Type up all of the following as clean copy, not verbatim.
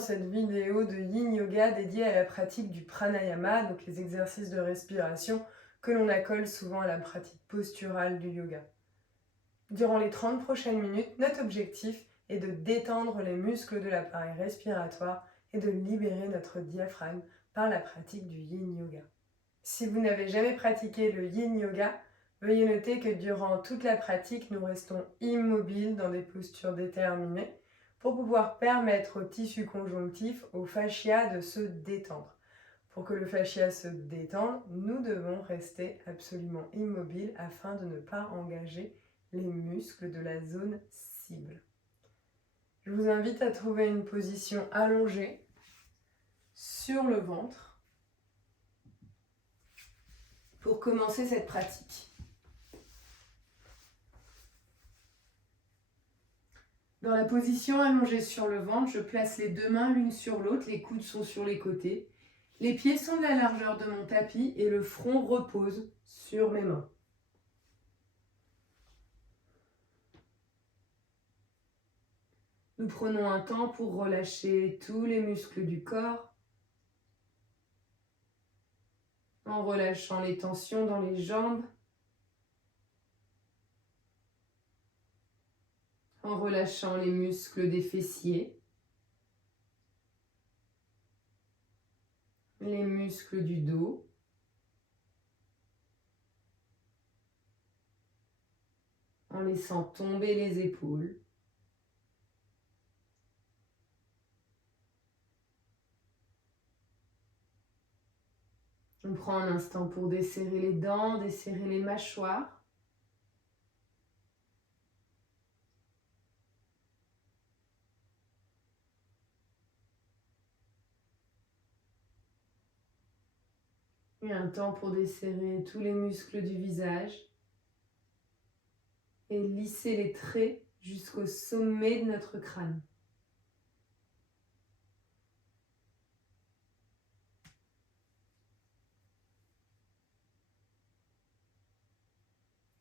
cette vidéo de Yin Yoga dédiée à la pratique du pranayama, donc les exercices de respiration que l'on accole souvent à la pratique posturale du yoga. Durant les 30 prochaines minutes, notre objectif est de détendre les muscles de l'appareil respiratoire et de libérer notre diaphragme par la pratique du Yin Yoga. Si vous n'avez jamais pratiqué le Yin Yoga, veuillez noter que durant toute la pratique, nous restons immobiles dans des postures déterminées pour pouvoir permettre au tissu conjonctif, au fascia, de se détendre. Pour que le fascia se détende, nous devons rester absolument immobiles afin de ne pas engager les muscles de la zone cible. Je vous invite à trouver une position allongée sur le ventre pour commencer cette pratique. Dans la position allongée sur le ventre, je place les deux mains l'une sur l'autre, les coudes sont sur les côtés. Les pieds sont de la largeur de mon tapis et le front repose sur mes mains. Nous prenons un temps pour relâcher tous les muscles du corps, en relâchant les tensions dans les jambes, en relâchant les muscles des fessiers, les muscles du dos, en laissant tomber les épaules. On prend un instant pour desserrer les dents, desserrer les mâchoires. Et un temps pour desserrer tous les muscles du visage et lisser les traits jusqu'au sommet de notre crâne.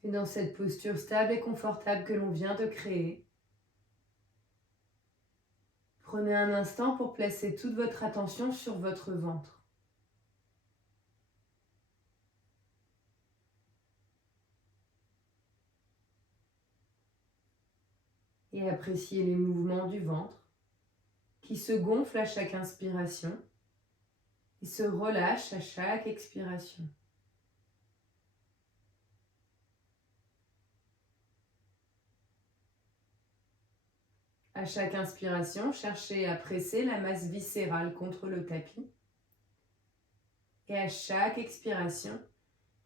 Et dans cette posture stable et confortable que l'on vient de créer, prenez un instant pour placer toute votre attention sur votre ventre. Et appréciez les mouvements du ventre qui se gonflent à chaque inspiration et se relâchent à chaque expiration. À chaque inspiration, cherchez à presser la masse viscérale contre le tapis. Et à chaque expiration,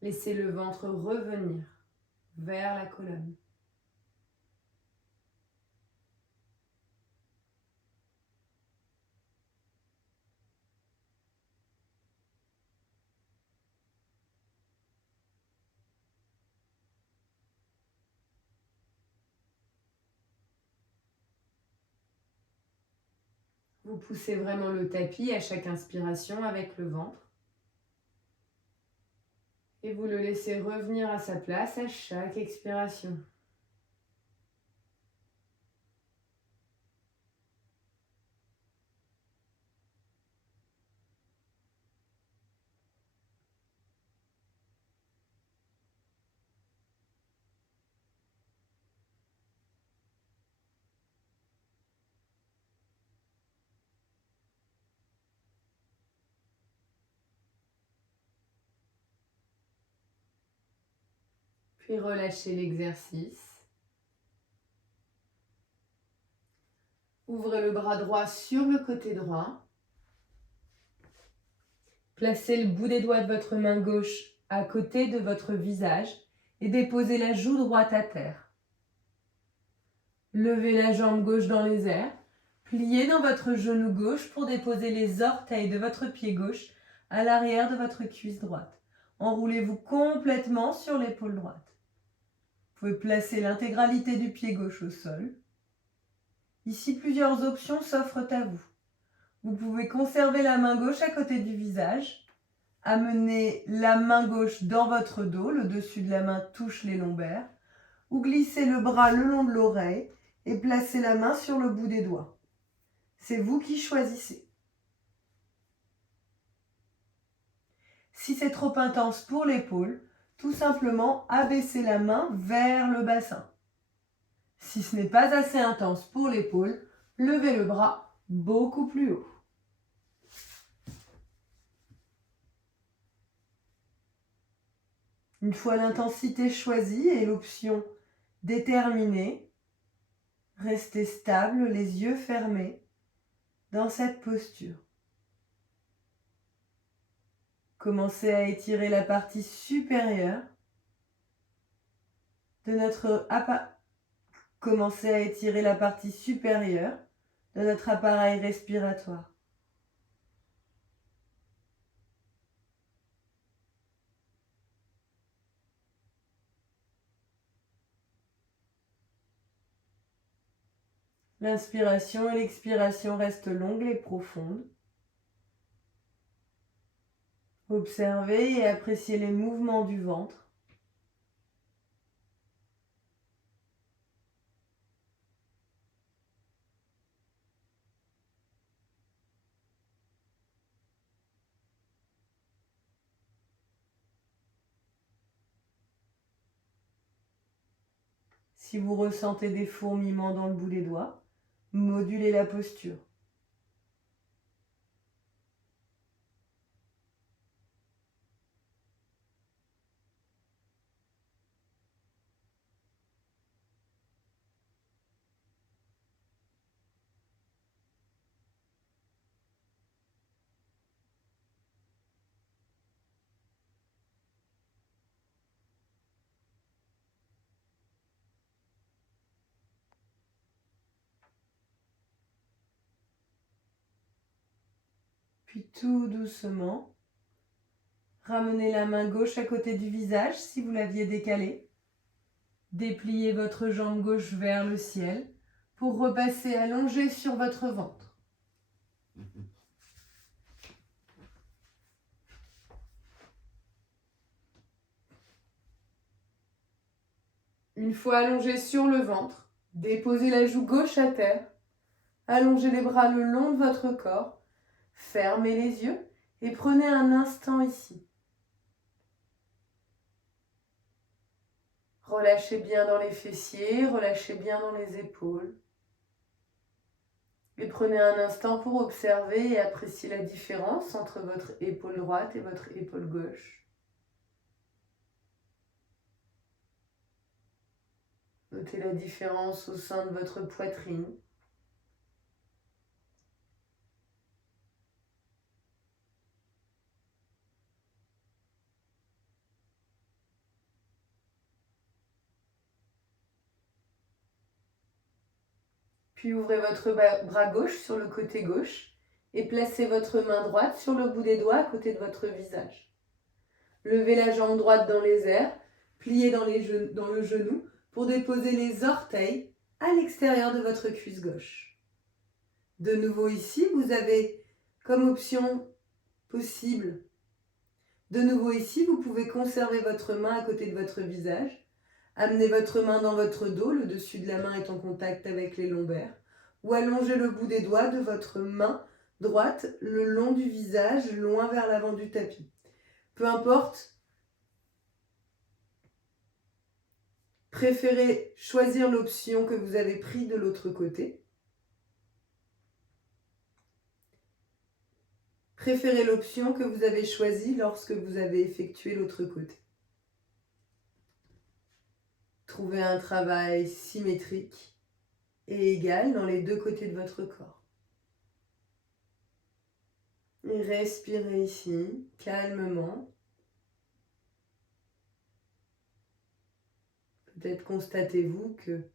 laissez le ventre revenir vers la colonne. Vous poussez vraiment le tapis à chaque inspiration avec le ventre. Et vous le laissez revenir à sa place à chaque expiration. Puis relâchez l'exercice. Ouvrez le bras droit sur le côté droit. Placez le bout des doigts de votre main gauche à côté de votre visage et déposez la joue droite à terre. Levez la jambe gauche dans les airs. Pliez dans votre genou gauche pour déposer les orteils de votre pied gauche à l'arrière de votre cuisse droite. Enroulez-vous complètement sur l'épaule droite. Vous pouvez placer l'intégralité du pied gauche au sol. Ici, plusieurs options s'offrent à vous. Vous pouvez conserver la main gauche à côté du visage, amener la main gauche dans votre dos, le dessus de la main touche les lombaires, ou glisser le bras le long de l'oreille et placer la main sur le bout des doigts. C'est vous qui choisissez. Si c'est trop intense pour l'épaule, tout simplement abaissez la main vers le bassin. Si ce n'est pas assez intense pour l'épaule, levez le bras beaucoup plus haut. Une fois l'intensité choisie et l'option déterminée, restez stable, les yeux fermés, dans cette posture. Commencez à étirer la partie supérieure de notre appareil respiratoire. L'inspiration et l'expiration restent longues et profondes. Observez et appréciez les mouvements du ventre. Si vous ressentez des fourmillements dans le bout des doigts, modulez la posture. Puis tout doucement, ramenez la main gauche à côté du visage si vous l'aviez décalée. Dépliez votre jambe gauche vers le ciel pour repasser allongé sur votre ventre. Une fois allongé sur le ventre, déposez la joue gauche à terre, allongez les bras le long de votre corps, fermez les yeux et prenez un instant ici. Relâchez bien dans les fessiers, relâchez bien dans les épaules. Et prenez un instant pour observer et apprécier la différence entre votre épaule droite et votre épaule gauche. Notez la différence au sein de votre poitrine. Puis ouvrez votre bras gauche sur le côté gauche et placez votre main droite sur le bout des doigts à côté de votre visage. Levez la jambe droite dans les airs, pliez dans le genou pour déposer les orteils à l'extérieur de votre cuisse gauche. De nouveau ici, vous avez comme option possible. De nouveau ici, vous pouvez conserver votre main à côté de votre visage. Amenez votre main dans votre dos, le dessus de la main est en contact avec les lombaires. Ou allongez le bout des doigts de votre main droite le long du visage, loin vers l'avant du tapis. Peu importe, préférez choisir l'option que vous avez prise de l'autre côté. Préférez l'option que vous avez choisie lorsque vous avez effectué l'autre côté. Trouvez un travail symétrique et égal dans les deux côtés de votre corps. Et respirez ici, calmement. Peut-être constatez-vous que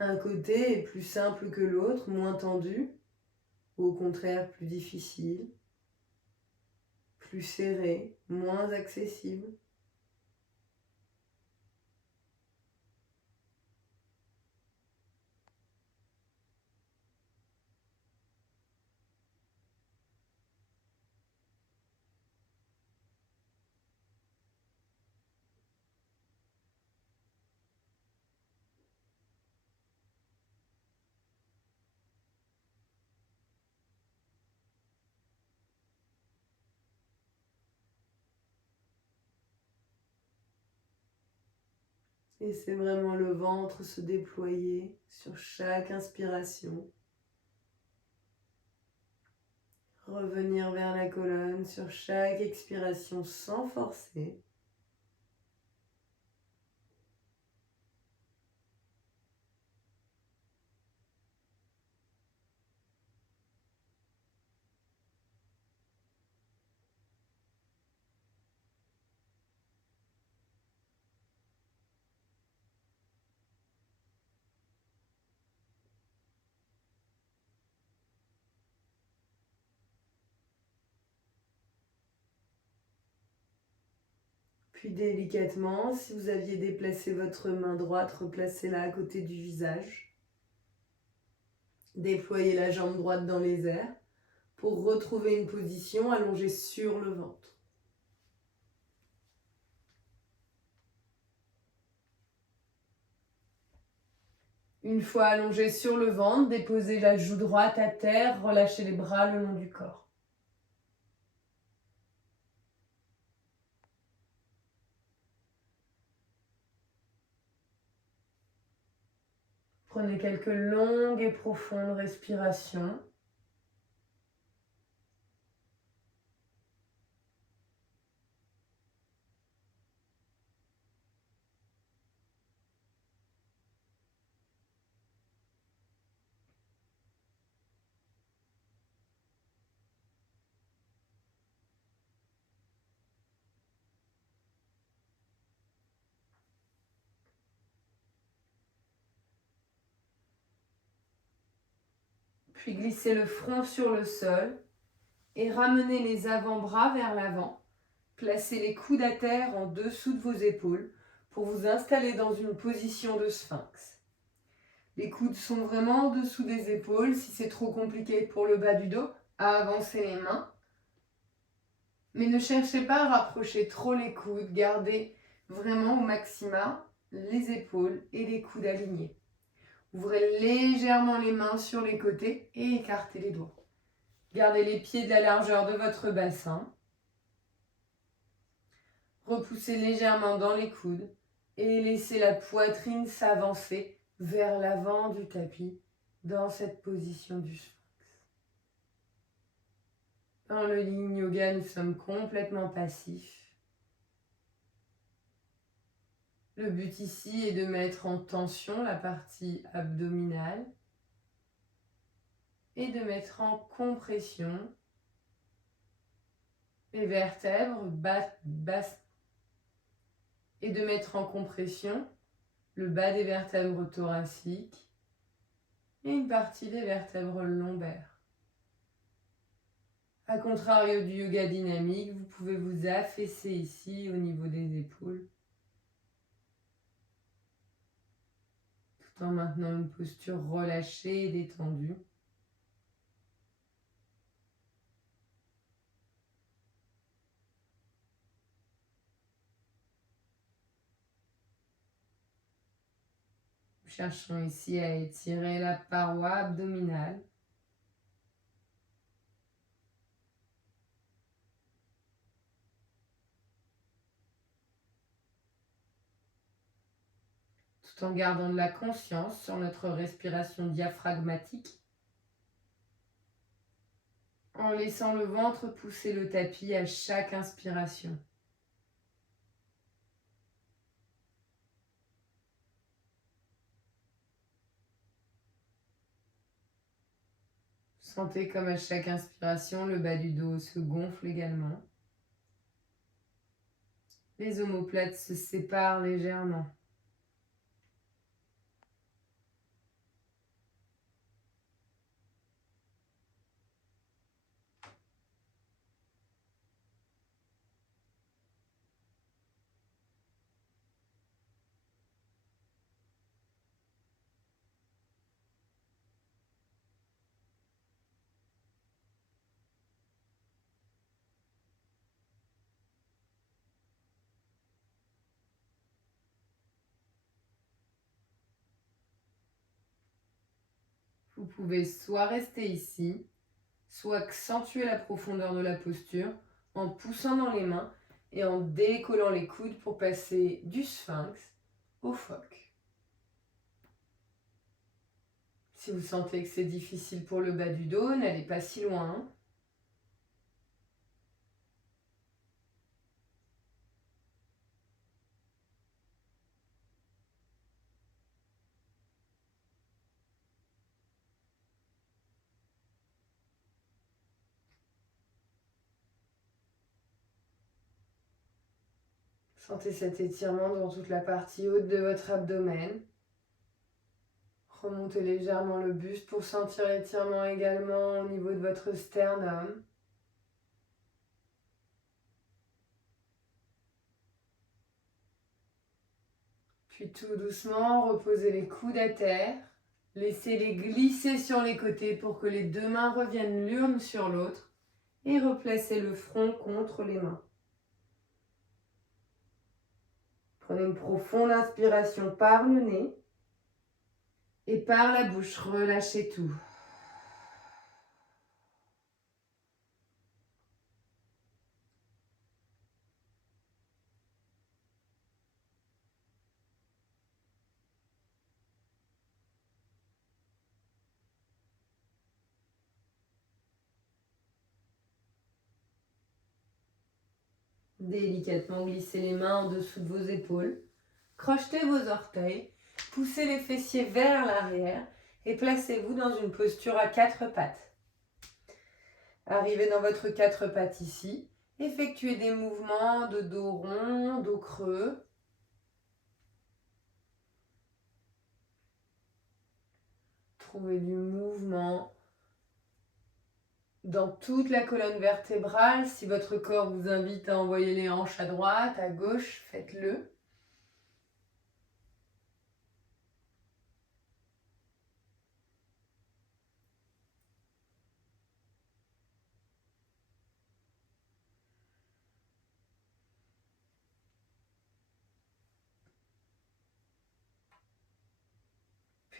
un côté est plus simple que l'autre, moins tendu, ou au contraire plus difficile, plus serré, moins accessible. Laissez vraiment le ventre se déployer sur chaque inspiration. Revenir vers la colonne sur chaque expiration sans forcer. Puis délicatement, si vous aviez déplacé votre main droite, replacez-la à côté du visage. Déployez la jambe droite dans les airs pour retrouver une position allongée sur le ventre. Une fois allongé sur le ventre, déposez la joue droite à terre, relâchez les bras le long du corps. Prenez quelques longues et profondes respirations. Puis glissez le front sur le sol et ramenez les avant-bras vers l'avant. Placez les coudes à terre en dessous de vos épaules pour vous installer dans une position de sphinx. Les coudes sont vraiment en dessous des épaules. Si c'est trop compliqué pour le bas du dos, avancez les mains. Mais ne cherchez pas à rapprocher trop les coudes. Gardez vraiment au maximum les épaules et les coudes alignés. Ouvrez légèrement les mains sur les côtés et écartez les doigts. Gardez les pieds de la largeur de votre bassin. Repoussez légèrement dans les coudes et laissez la poitrine s'avancer vers l'avant du tapis dans cette position du sphinx. Dans le yin yoga, nous sommes complètement passifs. Le but ici est de mettre en tension la partie abdominale et de mettre en compression les vertèbres basses et de mettre en compression le bas des vertèbres thoraciques et une partie des vertèbres lombaires. A contrario du yoga dynamique, vous pouvez vous affaisser ici au niveau des épaules tout en maintenant une posture relâchée et détendue. Nous cherchons ici à étirer la paroi abdominale. Tout en gardant de la conscience sur notre respiration diaphragmatique, en laissant le ventre pousser le tapis à chaque inspiration. Sentez comme à chaque inspiration, le bas du dos se gonfle également. Les omoplates se séparent légèrement. Vous pouvez soit rester ici, soit accentuer la profondeur de la posture en poussant dans les mains et en décollant les coudes pour passer du sphinx au phoque. Si vous sentez que c'est difficile pour le bas du dos, n'allez pas si loin. Sentez cet étirement dans toute la partie haute de votre abdomen. Remontez légèrement le buste pour sentir l'étirement également au niveau de votre sternum. Puis tout doucement, reposez les coudes à terre. Laissez-les glisser sur les côtés pour que les deux mains reviennent l'une sur l'autre. Et replacez le front contre les mains. Prenez une profonde inspiration par le nez. Et par la bouche, relâchez tout. Délicatement glissez les mains en dessous de vos épaules. Crochetez vos orteils. Poussez les fessiers vers l'arrière et placez-vous dans une posture à quatre pattes. Arrivez dans votre quatre pattes ici. Effectuez des mouvements de dos rond, dos creux. Trouvez du mouvement dans toute la colonne vertébrale. Si votre corps vous invite à envoyer les hanches à droite, à gauche, faites-le.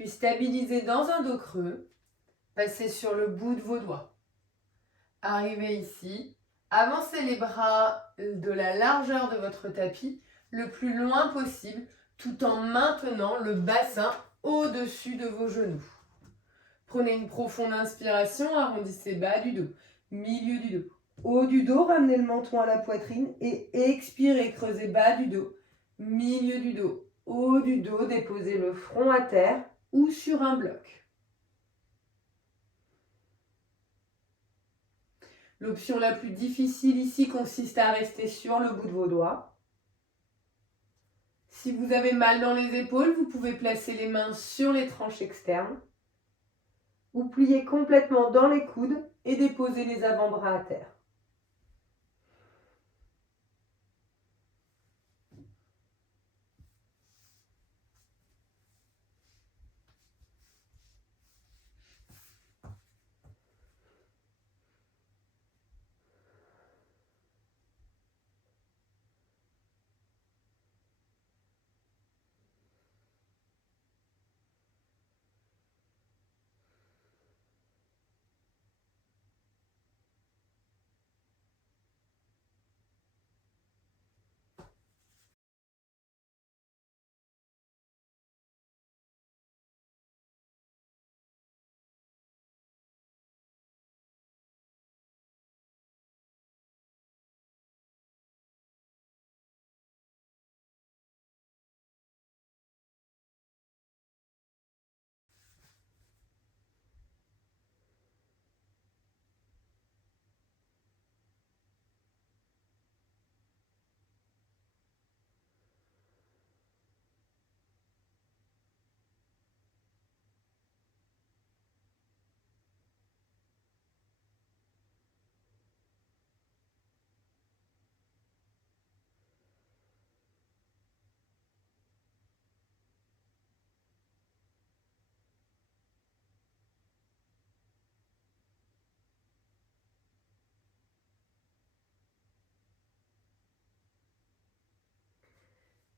Puis stabilisez dans un dos creux. Passez sur le bout de vos doigts. Arrivez ici. Avancez les bras de la largeur de votre tapis le plus loin possible tout en maintenant le bassin au-dessus de vos genoux. Prenez une profonde inspiration, arrondissez bas du dos, milieu du dos, haut du dos, ramenez le menton à la poitrine et expirez, creusez bas du dos, milieu du dos, haut du dos, déposez le front à terre ou sur un bloc. L'option la plus difficile ici consiste à rester sur le bout de vos doigts. Si vous avez mal dans les épaules, vous pouvez placer les mains sur les tranches externes. Ou plier complètement dans les coudes et déposer les avant-bras à terre.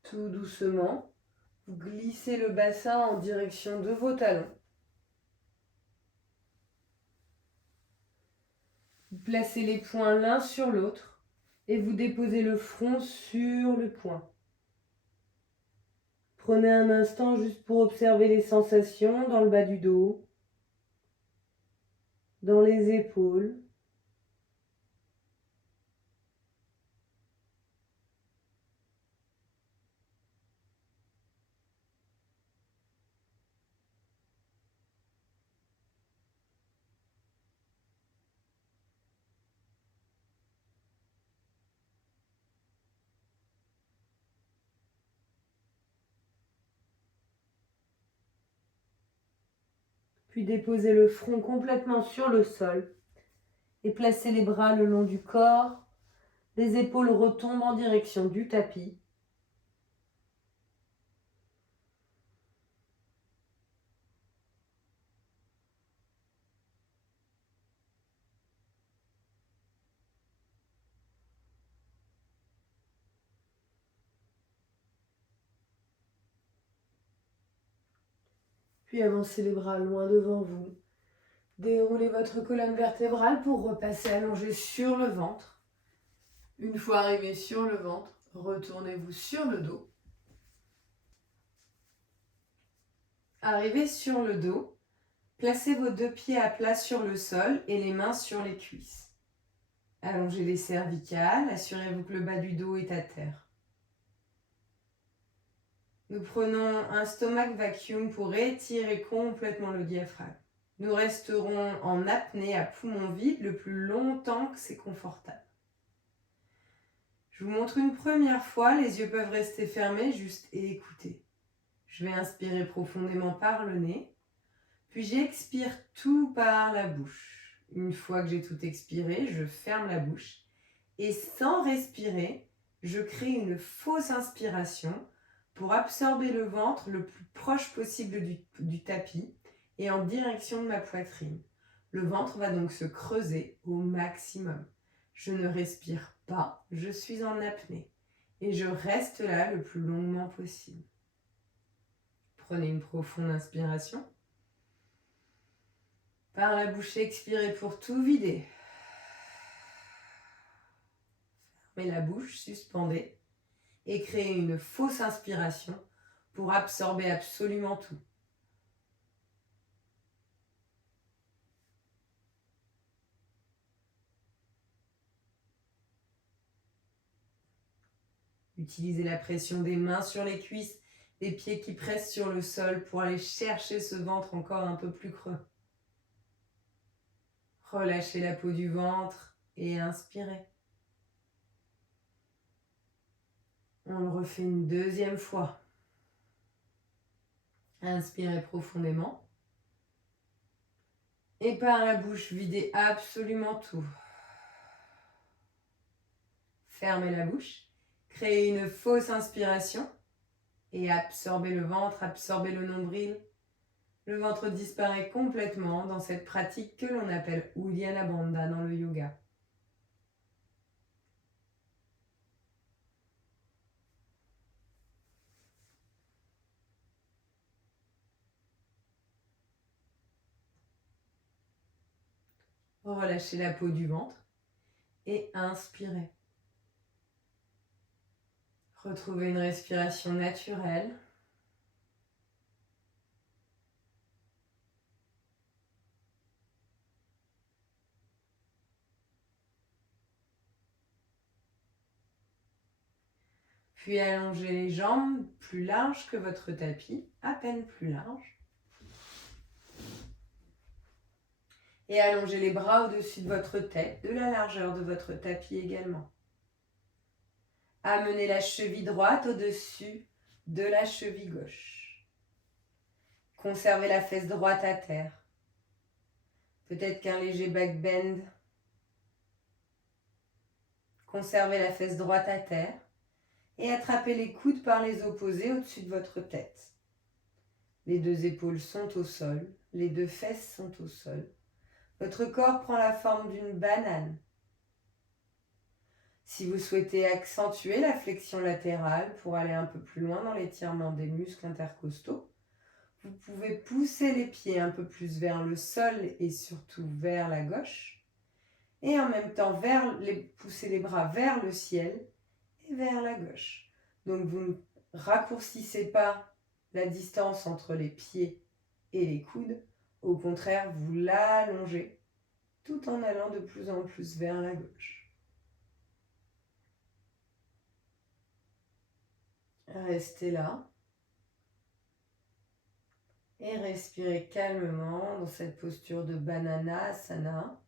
Tout doucement, vous glissez le bassin en direction de vos talons. Vous placez les poings l'un sur l'autre et vous déposez le front sur le poing. Prenez un instant juste pour observer les sensations dans le bas du dos, dans les épaules. Puis déposez le front complètement sur le sol et placez les bras le long du corps. Les épaules retombent en direction du tapis. Puis avancez les bras loin devant vous. Déroulez votre colonne vertébrale pour repasser allongé sur le ventre. Une fois arrivé sur le ventre, retournez-vous sur le dos. Arrivé sur le dos, placez vos 2 pieds à plat sur le sol et les mains sur les cuisses. Allongez les cervicales, assurez-vous que le bas du dos est à terre. Nous prenons un stomach vacuum pour étirer complètement le diaphragme. Nous resterons en apnée à poumon vide le plus longtemps que c'est confortable. Je vous montre une première fois, les yeux peuvent rester fermés, juste et écouter. Je vais inspirer profondément par le nez, puis j'expire tout par la bouche. Une fois que j'ai tout expiré, je ferme la bouche et sans respirer, je crée une fausse inspiration pour absorber le ventre le plus proche possible du tapis et en direction de ma poitrine. Le ventre va donc se creuser au maximum. Je ne respire pas, je suis en apnée et je reste là le plus longuement possible. Prenez une profonde inspiration. Par la bouche, expirez pour tout vider. Fermez la bouche, suspendez et créez une fausse inspiration pour absorber absolument tout. Utilisez la pression des mains sur les cuisses, des pieds qui pressent sur le sol pour aller chercher ce ventre encore un peu plus creux. Relâchez la peau du ventre et inspirez. On le refait une deuxième fois. Inspirez profondément. Et par la bouche, videz absolument tout. Fermez la bouche. Créez une fausse inspiration. Et absorbez le ventre, absorbez le nombril. Le ventre disparaît complètement dans cette pratique que l'on appelle Uddiyana Bandha dans le yoga. Relâchez la peau du ventre et inspirez. Retrouvez une respiration naturelle. Puis allongez les jambes plus larges que votre tapis, à peine plus larges. Et allongez les bras au-dessus de votre tête, de la largeur de votre tapis également. Amenez la cheville droite au-dessus de la cheville gauche. Conservez la fesse droite à terre. Peut-être qu'un léger back bend. Conservez la fesse droite à terre et attrapez les coudes par les opposés au-dessus de votre tête. Les 2 épaules sont au sol, les 2 fesses sont au sol. Votre corps prend la forme d'une banane. Si vous souhaitez accentuer la flexion latérale pour aller un peu plus loin dans l'étirement des muscles intercostaux, vous pouvez pousser les pieds un peu plus vers le sol et surtout vers la gauche. Et en même temps, pousser les bras vers le ciel et vers la gauche. Donc vous ne raccourcissez pas la distance entre les pieds et les coudes. Au contraire, vous l'allongez tout en allant de plus en plus vers la gauche. Restez là et respirez calmement dans cette posture de Bananasana.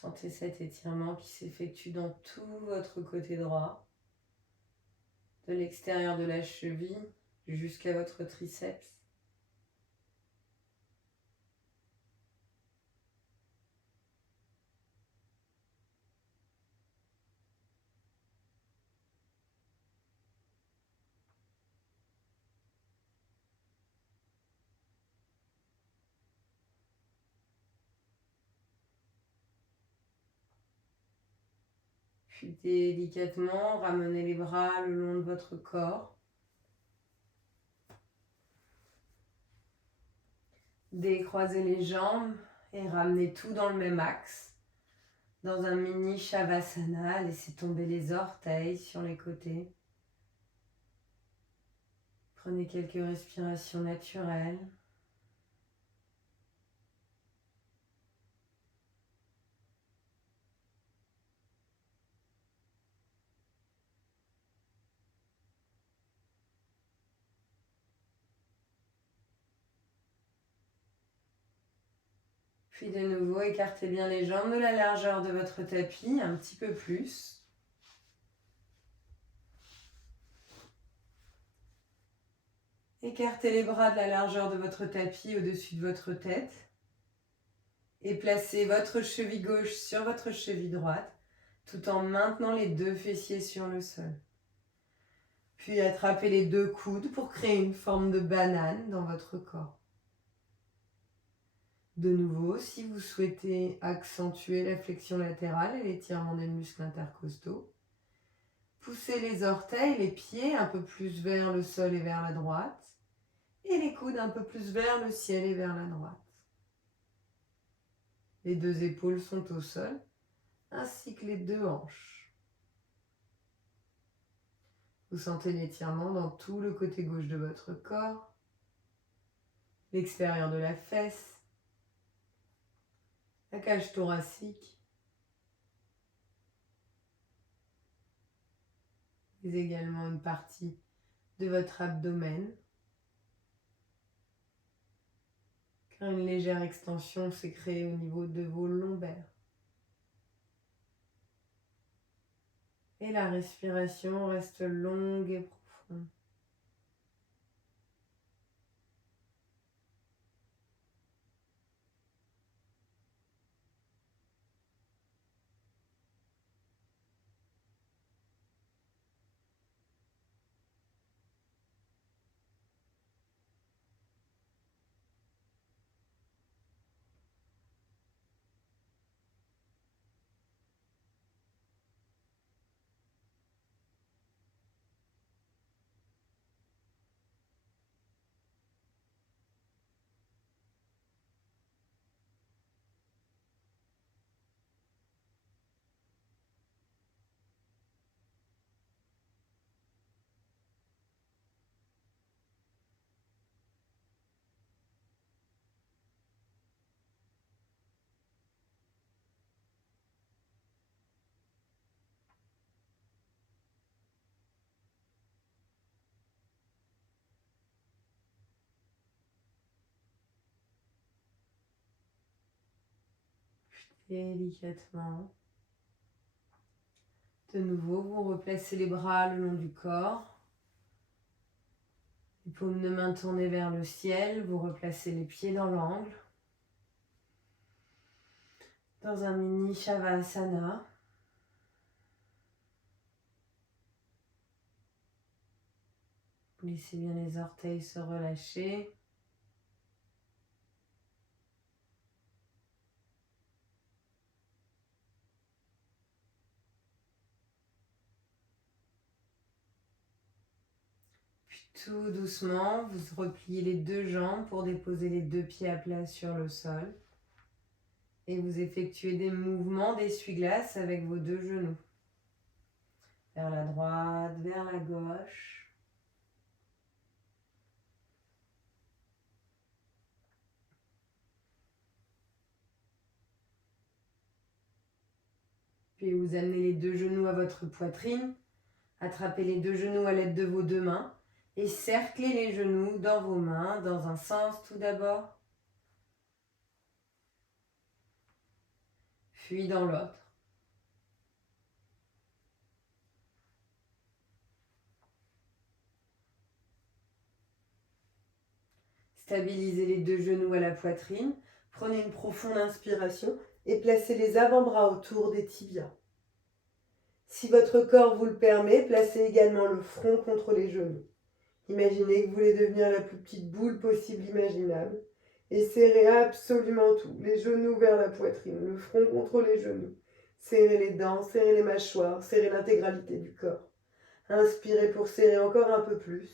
Sentez cet étirement qui s'effectue dans tout votre côté droit, de l'extérieur de la cheville jusqu'à votre triceps. Puis délicatement, ramenez les bras le long de votre corps. Décroisez les jambes et ramenez tout dans le même axe. Dans un mini Shavasana, laissez tomber les orteils sur les côtés. Prenez quelques respirations naturelles. Puis de nouveau, écartez bien les jambes de la largeur de votre tapis, un petit peu plus. Écartez les bras de la largeur de votre tapis au-dessus de votre tête. Et placez votre cheville gauche sur votre cheville droite, tout en maintenant les deux fessiers sur le sol. Puis attrapez les deux coudes pour créer une forme de banane dans votre corps. De nouveau, si vous souhaitez accentuer la flexion latérale et l'étirement des muscles intercostaux, poussez les orteils, les pieds un peu plus vers le sol et vers la droite, et les coudes un peu plus vers le ciel et vers la droite. Les deux épaules sont au sol, ainsi que les deux hanches. Vous sentez l'étirement dans tout le côté gauche de votre corps, l'extérieur de la fesse, la cage thoracique, mais également une partie de votre abdomen, car une légère extension s'est créée au niveau de vos lombaires. Et la respiration reste longue et profonde. délicatement. De nouveau, vous replacez les bras le long du corps. Les paumes de main tournées vers le ciel. Vous replacez les pieds dans l'angle. Dans un mini Shavasana. Vous laissez bien les orteils se relâcher. Tout doucement, vous repliez les deux jambes pour déposer les deux pieds à plat sur le sol. Et vous effectuez des mouvements d'essuie-glace avec vos deux genoux. Vers la droite, vers la gauche. Puis vous amenez les deux genoux à votre poitrine. Attrapez les deux genoux à l'aide de vos deux mains. Et cerclez les genoux dans vos mains, dans un sens tout d'abord, puis dans l'autre. Stabilisez les deux genoux à la poitrine. Prenez une profonde inspiration et placez les avant-bras autour des tibias. Si votre corps vous le permet, placez également le front contre les genoux. Imaginez que vous voulez devenir la plus petite boule possible imaginable et serrez absolument tout. Les genoux vers la poitrine, le front contre les genoux. Serrez les dents, serrez les mâchoires, serrez l'intégralité du corps. Inspirez pour serrer encore un peu plus.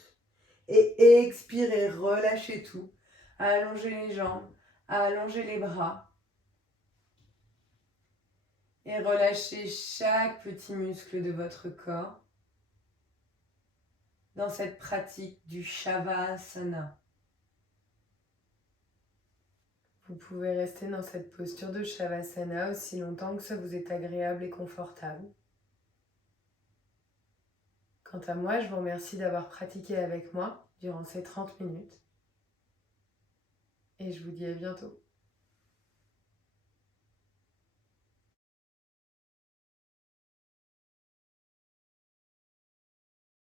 Et expirez, relâchez tout. Allongez les jambes, allongez les bras. Et relâchez chaque petit muscle de votre corps dans cette pratique du Shavasana. Vous pouvez rester dans cette posture de Shavasana aussi longtemps que ça vous est agréable et confortable. Quant à moi, je vous remercie d'avoir pratiqué avec moi durant ces 30 minutes. Et je vous dis à bientôt.